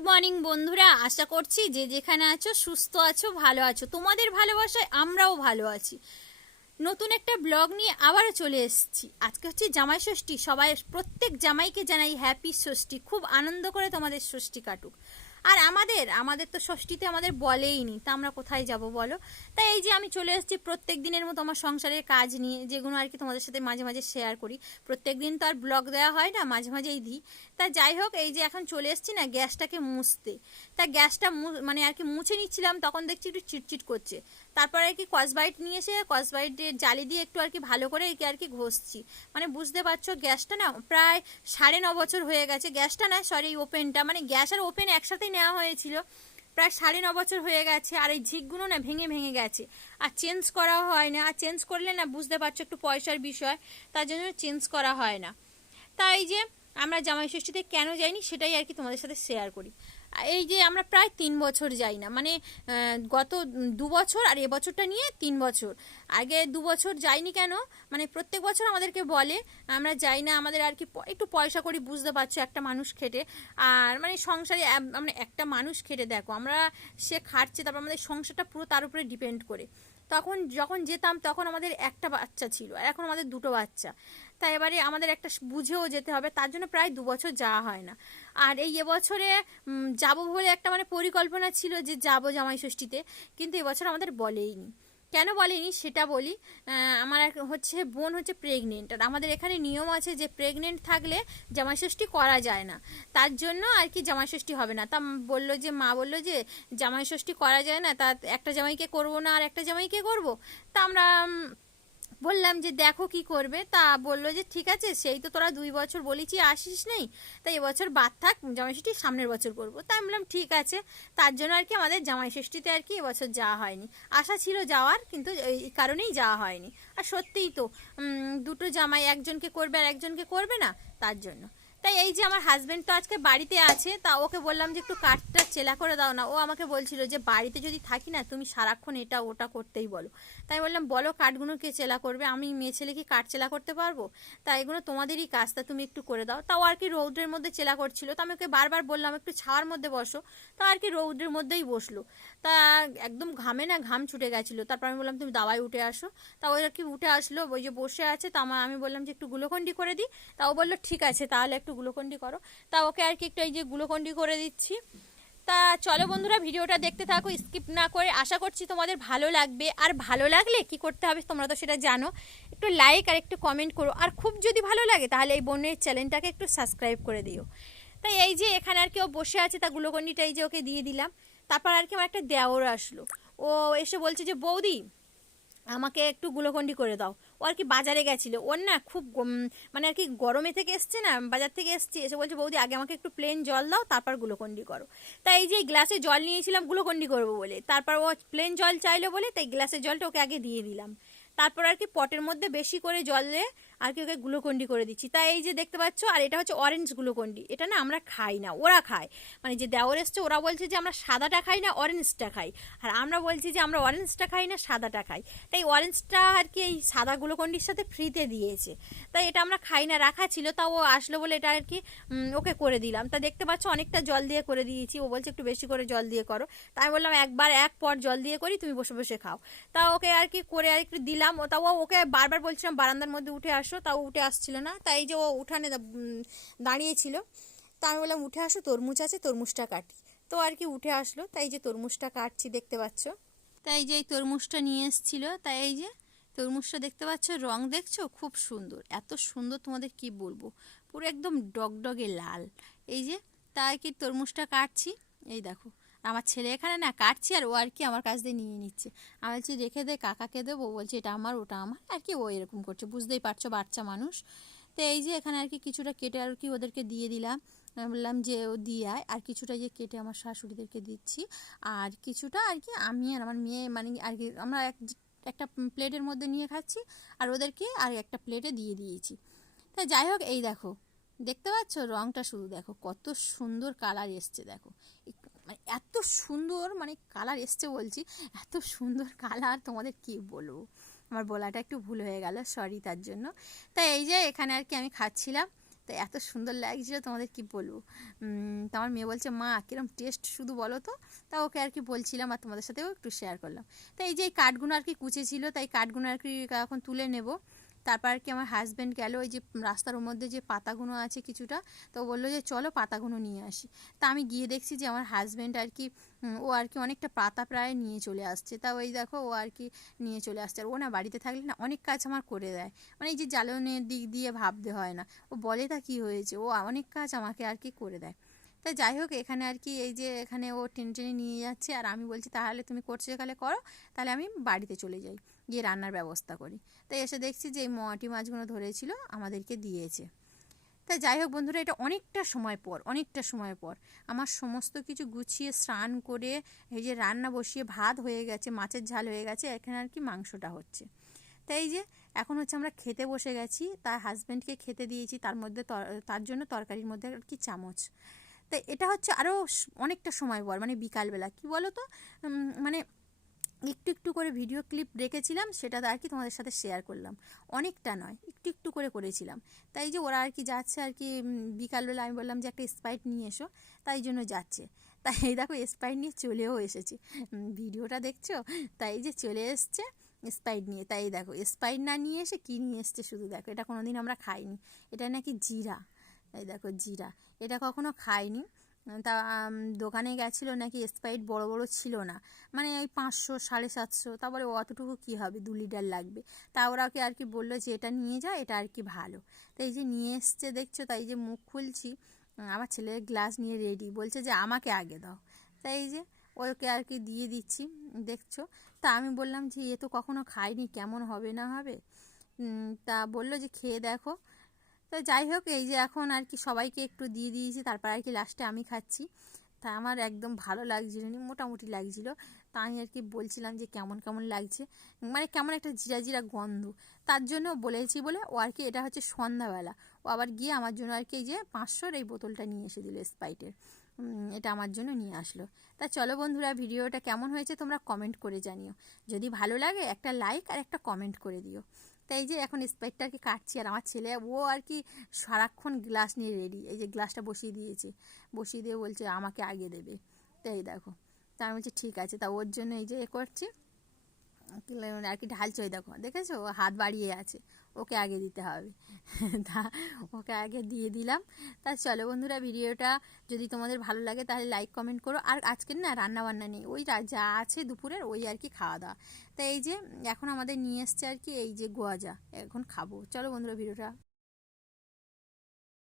Morning বন্ধুরা। আশা করছি যে যেখানে আছো, সুস্থ আছো, ভালো আছো। তোমাদের ভালোবাসায় আমরাও ভালো আছি। নতুন একটা ব্লগ নিয়ে আবারও চলে এসেছি। আজকে হচ্ছে জামাই ষষ্ঠী। সবাই, প্রত্যেক জামাইকে জানাই হ্যাপি ষষ্ঠী। খুব আনন্দ করে তোমাদের ষষ্ঠী কাটুক। আর আমাদের আমাদের তো ষষ্ঠীতে আমাদের বলেই নি, তা আমরা কোথায় যাব বলো? তাই এই যে আমি চলে এসেছি প্রত্যেক দিনের মতো আমার সংসারের কাজ নিয়ে, যেগুলো আর কি তোমাদের সাথে মাঝে মাঝে শেয়ার করি। প্রত্যেক দিন তো আর ব্লগ দেওয়া হয় না, মাঝে মাঝেই দিই। তা যাই হোক, এই যে এখন চলে এসেছি না গ্যাসটাকে মুছতে। তা গ্যাসটা মানে আর কি মুছে নিচ্ছিলাম, তখন দেখছি একটু চিটচিট করছে। তারপরে আর কি কসবাইট নিয়ে এসে কসবাইটের জালি দিয়ে একটু আর কি ভালো করে একে আর কি ঘষছি। মানে বুঝতে পারছ, গ্যাসটা না প্রায় সাড়ে ন বছর হয়ে গেছে। গ্যাসটা না সরি ওপেনটা মানে গ্যাস আর ওপেন একসাথেই নেওয়া হয়েছিল। প্রায় সাড়ে ন বছর হয়ে গেছে আর এই ঝিকগুলো না ভেঙে ভেঙে গেছে। আর চেঞ্জ করা হয় না। আর চেঞ্জ করলে না বুঝতে পারছ একটু পয়সার বিষয়, তার জন্য চেঞ্জ করা হয় না। তাই যে আমরা জামাই ষষ্ঠীতে কেন যাইনি সেটাই আর কি তোমাদের সাথে শেয়ার করি। এই যে আমরা প্রায় তিন বছর যাই না মানে গত দু বছর আর এবছরটা নিয়ে তিন বছর। আগে দু বছর যাইনি কেন? মানে প্রত্যেক বছর আমাদেরকে বলে, আমরা যাই না, আমাদের আর কি একটু পয়সা করি, বুঝতে পারছ, একটা মানুষ খেটে। আর মানে সংসারে মানে একটা মানুষ খেটে, দেখো, আমরা সে খাটছে, তারপর আমাদের সংসারটা পুরো তার উপরে ডিপেন্ড করে। তখন যখন যেতাম তখন আমাদের একটা বাচ্চা ছিল আর এখন আমাদের দুটো বাচ্চা। তাই এবারে আমাদের একটা বুঝেও যেতে হবে, তার জন্য প্রায় দু বছর যাওয়া হয় না। আর এই এবছরে যাব বলে একটা মানে পরিকল্পনা ছিল যে যাব জামাই ষষ্ঠীতে কিন্তু এবছর আমাদের বলেইনি। কেন বলেনি সেটা বলি। আমার হচ্ছে, বোন হচ্ছে প্রেগনেন্ট আর আমাদের এখানে নিয়ম আছে যে প্রেগনেন্ট থাকলে জামাই ষষ্ঠী করা যায় না। তার জন্য আর কি জামাইষষ্ঠী হবে না। তা বলল যে, মা বলল যে, জামাইষষ্ঠী করা যায় না। তা একটা জামাইকে করব না, আর একটা জামাইকে করব। তা আমরা বললাম যে, দেখো কি করবে। তা বলল যে, ঠিক আছে, সেই তো তোরা দুই বছর বলেছি, আসিস নেই। তাই এবছর বাদ থাক জামাই ষষ্ঠী সামনের বছর করব। তা আমি বললাম, ঠিক আছে। তার জন্য আর কি আমাদের জামাই ষষ্ঠীতে আর কি এবছর যাওয়া হয়নি। আশা ছিল যাওয়ার, কিন্তু এই কারণেই যাওয়া হয়নি। আর সত্যিই তো দুটো জামাই একজনকে করবে আর একজনকে করবে না, তার জন্য। তাই এই যে আমার হাজবেন্ড তো আজকে বাড়িতে আছে, তা ওকে বললাম যে একটু কাঠটা চেলা করে দাও না। ও আমাকে বলছিল যে, বাড়িতে যদি থাকি না, তুমি সারাক্ষণ এটা ওটা করতেই বলো। তাই বললাম, বলো কাঠগুলো কে চেলা করবে? আমি মেয়ে ছেলে কি কাঠ চেলা করতে পারব? তা এগুলো তোমাদেরই কাজ, তা তুমি একটু করে দাও। তাও আর কি রৌদ্রের মধ্যে চেলা করছিল। তো আমি ওকে বারবার বললাম, একটু ছাওয়ার মধ্যে বসো। তা আর কি রৌদ্রের মধ্যেই বসল। তা একদম ঘামে না, ঘাম ছুটে গেছিল। তারপর আমি বললাম, তুমি দাওয়ায় উঠে আসো। তা ওই আর কি উঠে আসলো, ওই যে বসে আছে। তা আমি বললাম যে, একটু গুলোকন্ডি করে দিই। তা ও বলল, ঠিক আছে, তাহলে একটু গুলোকন্ডি করো। তা ওকে আর কি একটু এই যে গুলোকন্ডি করে দিচ্ছি। তা চলো বন্ধুরা, ভিডিওটা দেখতে থাকো, স্কিপ না করে। আশা করছি তোমাদের ভালো লাগবে। আর ভালো লাগলে কি করতে হবে তোমরা তো সেটা জানো। একটু লাইক আর একটু কমেন্ট করো। আর খুব যদি ভালো লাগে তাহলে এই বোনের চ্যানেলটাকে একটু সাবস্ক্রাইব করে দিও। তাই এই যে এখানে আর কি ও বসে আছে, তা গুলোকন্ডিটা এই যে ওকে দিয়ে দিলাম। তারপর আর কি আমার একটা দেওর আসলো। ও এসে বলছে যে, বৌদি আমাকে একটু গুলোকন্ডি করে দাও। ও আর কি বাজারে গেছিল। ওর না খুব মানে আর কি গরমে থেকে এসছে না, বাজার থেকে এসছে, এসে বলছে, বৌদি, আগে আমাকে একটু প্লেন জল দাও, তারপর গুলোকন্ডি করো। তাই এই যে গ্লাসে জল নিয়েছিলাম, গুলোকন্ডি করব বলে। তারপর ও প্লেন জল চাইলো বলে, তাই গ্লাসের জলটা ওকে আগে দিয়ে দিলাম। তারপর আর কি পটের মধ্যে বেশি করে জল দিয়ে আর কি ওকে গ্লুকন্ডি করে দিচ্ছি। তাই এই যে দেখতে পাচ্ছ, আর এটা হচ্ছে অরেঞ্জ গ্লুকন্ডি। এটা না আমরা খাই না, ওরা খায়। মানে যে দেওয়ার এসছে, ওরা বলছে যে আমরা সাদাটা খাই না অরেঞ্জটা খাই। আর আমরা বলছি যে আমরা অরেঞ্জটা খাই না, সাদাটা খাই। তাই অরেঞ্জটা আর কি এই সাদা গ্লুকন্ডির সাথে ফ্রিতে দিয়েছে। তাই এটা আমরা খাই না, রাখা ছিল, তাও ও আসলো বলে এটা আর কি ওকে করে দিলাম। তা দেখতে পাচ্ছ, অনেকটা জল দিয়ে করে দিয়েছি। ও বলছে, একটু বেশি করে জল দিয়ে করো। তাই আমি বললাম, একবার এক পর জল দিয়ে করি, তুমি বসে বসে খাও। তা ওকে আর কি করে আর একটু দিলাম। তাও ওকে বারবার বলছিলাম, বারান্দার মধ্যে উঠে আসো। তাও উঠে আসছিল না। তাই যে ও উঠানে দাঁড়িয়েছিল। তা আমি বললাম, উঠে আসো, তরমুজ আছে, তরমুজটা কাটি। তো আর কি উঠে আসলো। তাই যে তরমুজটা কাটছি, দেখতে পাচ্ছ। তাই যে এই তরমুজটা নিয়ে এসেছিল। তাই এই যে তরমুজটা দেখতে পাচ্ছ, রং দেখছ? খুব সুন্দর। এত সুন্দর তোমাদের কি বলব? পুরো একদম ডগডগে লাল। এই যে তাই কি তরমুজটা কাটছি? এই দেখো। আমার ছেলে এখানে না কাটছি আর ও আর কি আমার কাছ দিয়ে নিয়ে নিচ্ছে। আমি বলছি, রেখে দে, কাকাকে দেবো। বলছে, এটা আমার, ওটা আমার। আর কি ও এরকম করছে, বুঝতেই পারছ বাচ্চা মানুষ। তো এই যে এখানে আর কি কিছুটা কেটে আর কি ওদেরকে দিয়ে দিলাম। বললাম যে, ও দিয়ে আয়। আর কিছুটা যে কেটে আমার শাশুড়িদেরকে দিচ্ছি। আর কিছুটা আর কি আমি আর আমার মেয়ে মানে আর কি আমরা এক একটা প্লেটের মধ্যে নিয়ে খাচ্ছি আর ওদেরকে আর একটা প্লেটে দিয়ে দিয়েছি। তা যাই হোক, এই দেখো, দেখতে পাচ্ছ রংটা শুধু দেখো, কত সুন্দর কালার এসছে দেখো। মানে এত সুন্দর মানে কালার এসছে বলছি, এত সুন্দর কালার তোমাদের কি বলব? আমার বলাটা একটু ভুল হয়ে গেল সরি তার জন্য। তাই এই যে এখানে আর কি আমি খাচ্ছিলাম তো এত সুন্দর লাগছিল তোমাদের কি বলব? তো আমার মেয়ে বলছে, মা, কিরম টেস্ট শুধু বলো তো? তা ওকে আর কি বলছিলাম আর তোমাদের সাথেও একটু শেয়ার করলাম। তো এই যে এই কাঠগুলো আর কি কুচে ছিল তাই কাঠগুলো আর কি এখন তুলে নেব। তারপর আর কি আমার হাজব্যান্ড গেল, ওই যে রাস্তার মধ্যে যে পাতাগুলো আছে কিছুটা, তো বলল যে, চলো পাতাগুলো নিয়ে আসি। তা আমি গিয়ে দেখছি যে আমার হাজব্যান্ড আর কি ও আর কি অনেকটা পাতা প্রায় নিয়ে চলে আসছে। তা ওই দেখো ও আর কি নিয়ে চলে আসছে। আর ও না বাড়িতে থাকলে না অনেক কাজ আমার করে দেয়। মানে এই যে জ্বালনের দিক দিয়ে ভাবতে হয় না। ও বলে, তা কী হয়েছে? ও অনেক কাজ আমাকে আর কি করে দেয়। তা যাই হোক, এখানে আর কি এই যে এখানে ও টেনে টেনে নিয়ে যাচ্ছে। আর আমি বলছি, তাহলে তুমি করছ এখানে করো। তাহলে আমি বাড়িতে চলে যাই। গিয়ে রান্নার ব্যবস্থা করি। তাই এসে দেখছি যে এই মটি মাছগুলো ধরেছিল, আমাদেরকে দিয়েছে। তা যাই হোক বন্ধুরা, এটা অনেকটা সময় পর, অনেকটা সময় পর আমার সমস্ত কিছু গুছিয়ে, স্নান করে, এই যে রান্না বসিয়ে ভাত হয়ে গেছে, মাছের ঝাল হয়ে গেছে, এখানে আর কি মাংসটা হচ্ছে। তাই যে এখন হচ্ছে আমরা খেতে বসে গেছি, তার হাজব্যান্ডকে খেতে দিয়েছি, তার মধ্যে তর- জন্য তরকারির মধ্যে আর কি চামচ। তো এটা হচ্ছে আরও অনেকটা সময় পর মানে বিকালবেলা, কি বলো তো মানে একটু একটু করে ভিডিও ক্লিপ রেখেছিলাম সেটা আর কি তোমাদের সাথে শেয়ার করলাম। অনেকটা নয়, একটু একটু করে করেছিলাম। তাই যে ওরা আর কি যাচ্ছে আর কি বিকালবেলা আমি বললাম যে একটা স্প্রাইট নিয়ে এসো, তাই জন্য যাচ্ছে। তাই এই দেখো স্প্রাইট নিয়ে চলেও এসেছে। ভিডিওটা দেখছ? তাই যে চলে এসছে স্প্রাইট নিয়ে। তাই দেখো স্প্রাইট না নিয়ে এসে কী নিয়ে এসছে শুধু দেখো, এটা কোনোদিন আমরা খাইনি। এটা নাকি জিরা। এই দেখো জিরা। এটা কখনো খাইনি। তা দোকানে গেছিল নাকি স্প্রাইট বড় বড় ছিল না। মানে ওই পাঁচশো, সাড়ে সাতশো, তারপরে অতটুকু কী হবে? দু লিটার লাগবে। তা ওরাকে আর কি বলল যে, এটা নিয়ে যা, এটা আর কি ভালো। তো এই যে নিয়ে এসছে, দেখছ? তাই যে মুখ খুলছি, আমার ছেলের গ্লাস নিয়ে রেডি বলছে যে, আমাকে আগে দাও। তাই এই যে ওকে আর কি দিয়ে দিচ্ছি, দেখছ? তা আমি বললাম যে, এ তো কখনো খাইনি কেমন হবে না হবে? তা বলল যে, খেয়ে দেখো। তো যাই হোক, এই যে এখন আর কি সবাইকে একটু দিয়ে দিয়েছি, তারপর আর কি লাস্টে আমি খাচ্ছি। তা আমার একদম ভালো লাগছিল না, মোটামুটি লাগছিল। তা আমি আর কি বলছিলাম যে কেমন কেমন লাগছে মানে কেমন একটা জিরা জিরা গন্ধ। তার জন্য বলেছি বলে ও আর কি এটা হচ্ছে সন্ধ্যাবেলা। ও আবার গিয়ে আমার জন্য আর কি এই যে পাঁচশোর এই বোতলটা নিয়ে এসে দিল স্প্রাইটের এটা আমার জন্য নিয়ে আসলো। তা চলো বন্ধুরা, ভিডিওটা কেমন হয়েছে তোমরা কমেন্ট করে জানিও। যদি ভালো লাগে একটা লাইক আর একটা কমেন্ট করে দিও। তাই যে এখন স্প্রাইটটা আর কি কাটছি আর আমার ছেলে, ও আর কি সারাক্ষণ গ্লাস নিয়ে রেডি এই যে গ্লাসটা বসিয়ে দিয়েছে। বসিয়ে দিয়ে বলছে, আমাকে আগে দেবে। তাই দেখো। তা আমি বলছি, ঠিক আছে। তা ওর জন্য এই যে এ করছি। আর কি ঢালছে ওই দেখো, দেখেছ? হাত বাড়িয়ে আছে। ওকে আগে দিতে হবে। তা ওকে আগে দিয়ে দিলাম। তা চলো বন্ধুরা ভিডিওটা যদি তোমাদের ভালো লাগে তাহলে লাইক কমেন্ট করো। আর আজকের না রান্না বান্না নেই। ওই যা আছে দুপুরের ওই আর কি খাওয়া দাওয়া। তা এই যে এখন আমাদের নিয়ে এসছে আর কি এই যে গোয়াজা এখন খাব। চলো বন্ধুরা ভিডিওটা